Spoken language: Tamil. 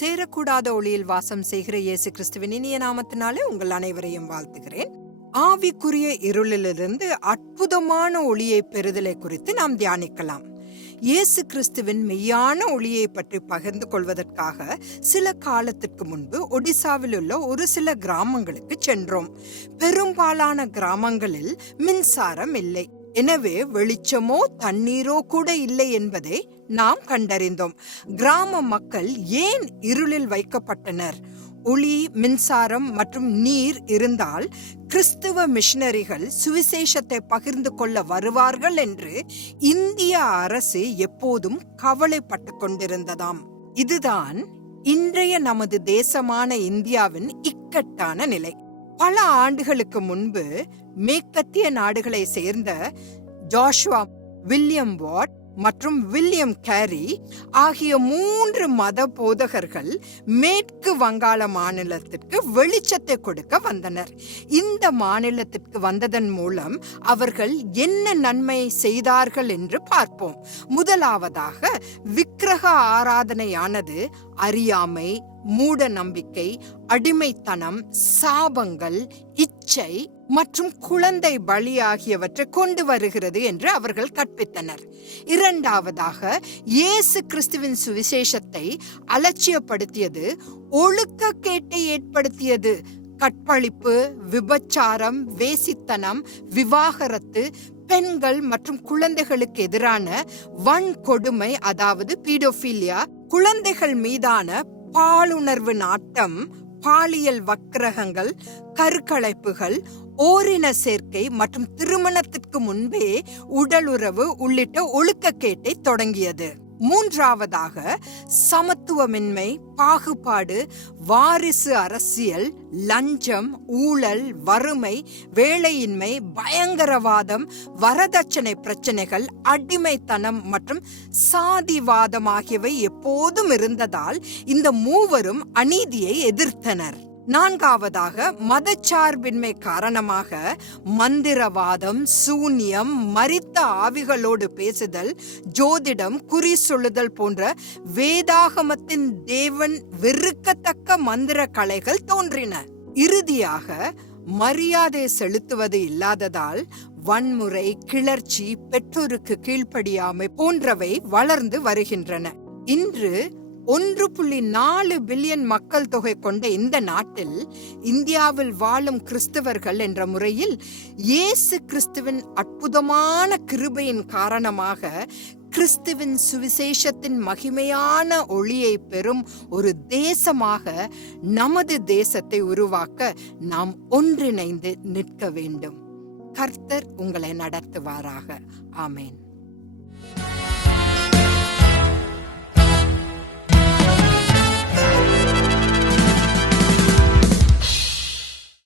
சேரக்கூடாத ஒளியில் வாசம் செய்கிற இயேசு கிறிஸ்துவின் இனிய நாமத்தினாலே உங்கள் அனைவரையும் வாழ்த்துகிறேன். ஆவிக்குரிய இருளிலிருந்து அற்புதமான ஒளியை பெறுதலை குறித்து நாம் தியானிக்கலாம். இயேசு கிறிஸ்துவின் மெய்யான ஒளியை பற்றி பகிர்ந்து கொள்வதற்காக சில காலத்திற்கு முன்பு ஒடிசாவில் உள்ள ஒரு சில கிராமங்களுக்கு சென்றோம். பெரும்பாலான கிராமங்களில் மின்சாரம் இல்லை. எனவே வெளிச்சமோ தண்ணீரோ கூட இல்லை என்பதை நாம் கண்டறிந்தோம். கிராம மக்கள் ஏன் இருளில் வைக்கப்பட்டனர்? ஒளி மின்சாரம் மற்றும் நீர் இருந்தால் கிறிஸ்துவ மிஷனரிகள் சுவிசேஷத்தை பகிர்ந்து கொள்ள வருவார்கள் என்று இந்திய அரசு எப்போதும் கவலைப்பட்டு கொண்டிருந்ததாம். இதுதான் இன்றைய நமது தேசமான இந்தியாவின் இக்கட்டான நிலை. பல ஆண்டுகளுக்கு முன்பு மேற்கத்திய நாடுகளை சேர்ந்த ஜாஷுவா வில்லியம் வாட் மற்றும் வில்லியம் கேரி ஆகிய மூன்று மத போதகர்கள் மேற்கு வங்காள மாநிலத்திற்கு வெளிச்சத்தை கொடுக்க வந்தனர். இந்த மாநிலத்திற்கு வந்ததன் மூலம் அவர்கள் என்ன நன்மை செய்தார்கள் என்று பார்ப்போம். முதலாவதாக விக்கிரக ஆராதனையானது அறியாமை மூட நம்பிக்கை அடிமைத்தனம் சாபங்கள் இச்சை மற்றும் குழந்தை பலி ஆகியவற்றை கொண்டு வருகிறது என்று அவர்கள் கற்பித்தனர். இரண்டாவதாக இயேசு கிறிஸ்துவின் சுவிசேஷத்தை அலட்சியப்படுத்தியது ஒழுக்கக்கேட்டை ஏற்படுத்தியது. கற்பழிப்பு விபச்சாரம் வேசித்தனம் விவாகரத்து பெண்கள் மற்றும் குழந்தைகளுக்கு எதிரான வன்கொடுமை அதாவது பீடோஃபீலியா குழந்தைகள் மீதான பாலுணர்வு நாட்டம் பாலியல் வக்கிரகங்கள் கருக்கலைப்புகள் ஓரின சேர்க்கை மற்றும் திருமணத்திற்கு முன்பே உடலுறவு உள்ளிட்ட ஒழுக்கக்கேட்டை தொடங்கியது. மூன்றாவதாக சமத்துவமின்மை பாகுபாடு வாரிசு அரசியல் லஞ்சம் ஊழல் வறுமை வேலையின்மை பயங்கரவாதம் வரதட்சணை பிரச்சனைகள் அடிமைத்தனம் மற்றும் சாதிவாதம் ஆகியவை எப்போதும் இருந்ததால் இந்த மூவரும் அநீதியை எதிர்த்தனர். நான்காவதாக மதச்சார்பின்மை காரணமாக மந்திரவாதம் சூன்யம் மரித்த ஆவிகளோடு பேசுதல் ஜோதிடம் குறி சொல்லுதல் போன்ற வேதாகமத்தின் தேவன் வெறுக்கத்தக்க மந்திர கலைகள் தோன்றின. இறுதியாக மரியாதை செலுத்துவது இல்லாததால் வன்முறை கிளர்ச்சி பெற்றோருக்கு கீழ்ப்படியாமை போன்றவை வளர்ந்து வருகின்றன. இன்று ஒன்று புள்ளி நாலு பில்லியன் மக்கள் தொகை கொண்ட இந்த நாட்டில் இந்தியாவில் வாழும் கிறிஸ்தவர்கள் என்ற முறையில் இயேசு கிறிஸ்துவின் அற்புதமான கிருபையின் காரணமாக கிறிஸ்துவின் சுவிசேஷத்தின் மகிமையான ஒளியை பெறும் ஒரு தேசமாக நமது தேசத்தை உருவாக்க நாம் ஒன்றிணைந்து நிற்க வேண்டும். கர்த்தர் உங்களை நடத்துவாராக. ஆமேன்.